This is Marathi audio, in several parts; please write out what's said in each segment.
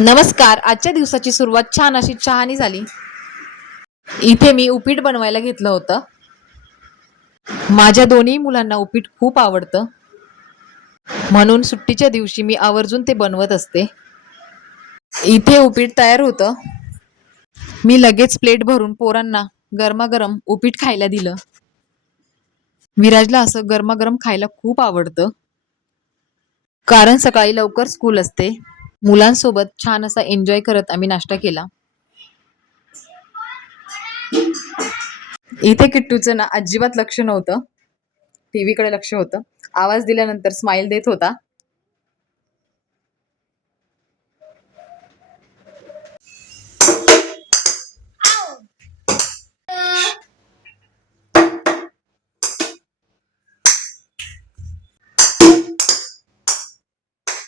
नमस्कार. आजच्या दिवसाची सुरुवात छान अशी चहानी झाली. इथे मी उपीट बनवायला घेतलं होतं. माझ्या दोन्ही मुलांना उपीट खूप आवडतं. म्हणून सुट्टीच्या दिवशी मी आवर्जून ते बनवत असते. इथे उपीट तयार होतं. मी लगेच प्लेट भरून पोरांना गरमागरम उपीट खायला दिलं. विराजला असं गरमागरम खायला खूप आवडतं. कारण सकाळी लवकर स्कूल असते. मुलांसोबत छान असा एन्जॉय करत आम्ही नाश्ता केला. इथे किट्टूचं ना अजिबात लक्ष नव्हतं. टीव्हीकडे लक्ष होतं. आवाज दिल्यानंतर स्माइल देत होता.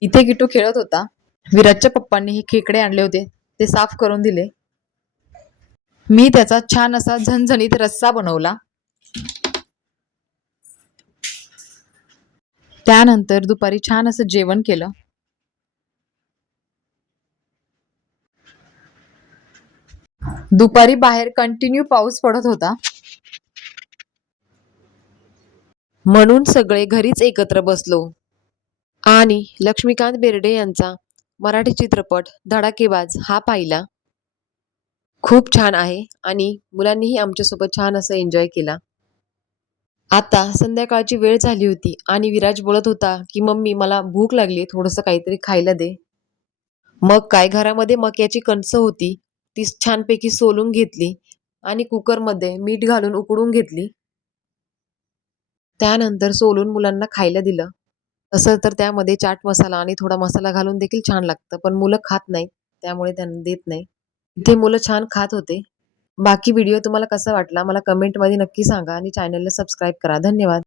इथे किट्टू खेळत होता. विराजच्या पप्पांनी हे खेकडे आणले होते, ते साफ करून दिले. मी त्याचा छान असा झणझणीत रस्सा बनवला. त्यानंतर दुपारी छान असं जेवण केलं. दुपारी बाहेर कंटिन्यू पाऊस पडत होता. म्हणून सगळे घरीच एकत्र बसलो आणि लक्ष्मीकांत बेर्डे यांचा मराठी चित्रपट धडाकेबाज हा पाहिला. खूप छान आहे आणि मुलांनीही आमच्यासोबत छान असं एन्जॉय केला. आता संध्याकाळची वेळ झाली होती आणि विराज बोलत होता की मम्मी मला भूक लागली, थोडंसं काहीतरी खायला दे. मग काय, घरामध्ये मक्याची कणसं होती, ती छानपैकी सोलून घेतली आणि कुकरमध्ये मीठ घालून उकडून घेतली. त्यानंतर सोलून मुलांना खायला दिलं. तसं तर त्यामध्ये चाट मसाला आणि थोडा मसाला घालून देखील छान लागतं, पण मुलं खात नाहीत, त्यामुळे त्यांना देत नाही. इथे मुलं छान खात होते. बाकी व्हिडिओ तुम्हाला कसा वाटला मला कमेंटमध्ये नक्की सांगा आणि चॅनलला सबस्क्राईब करा. धन्यवाद.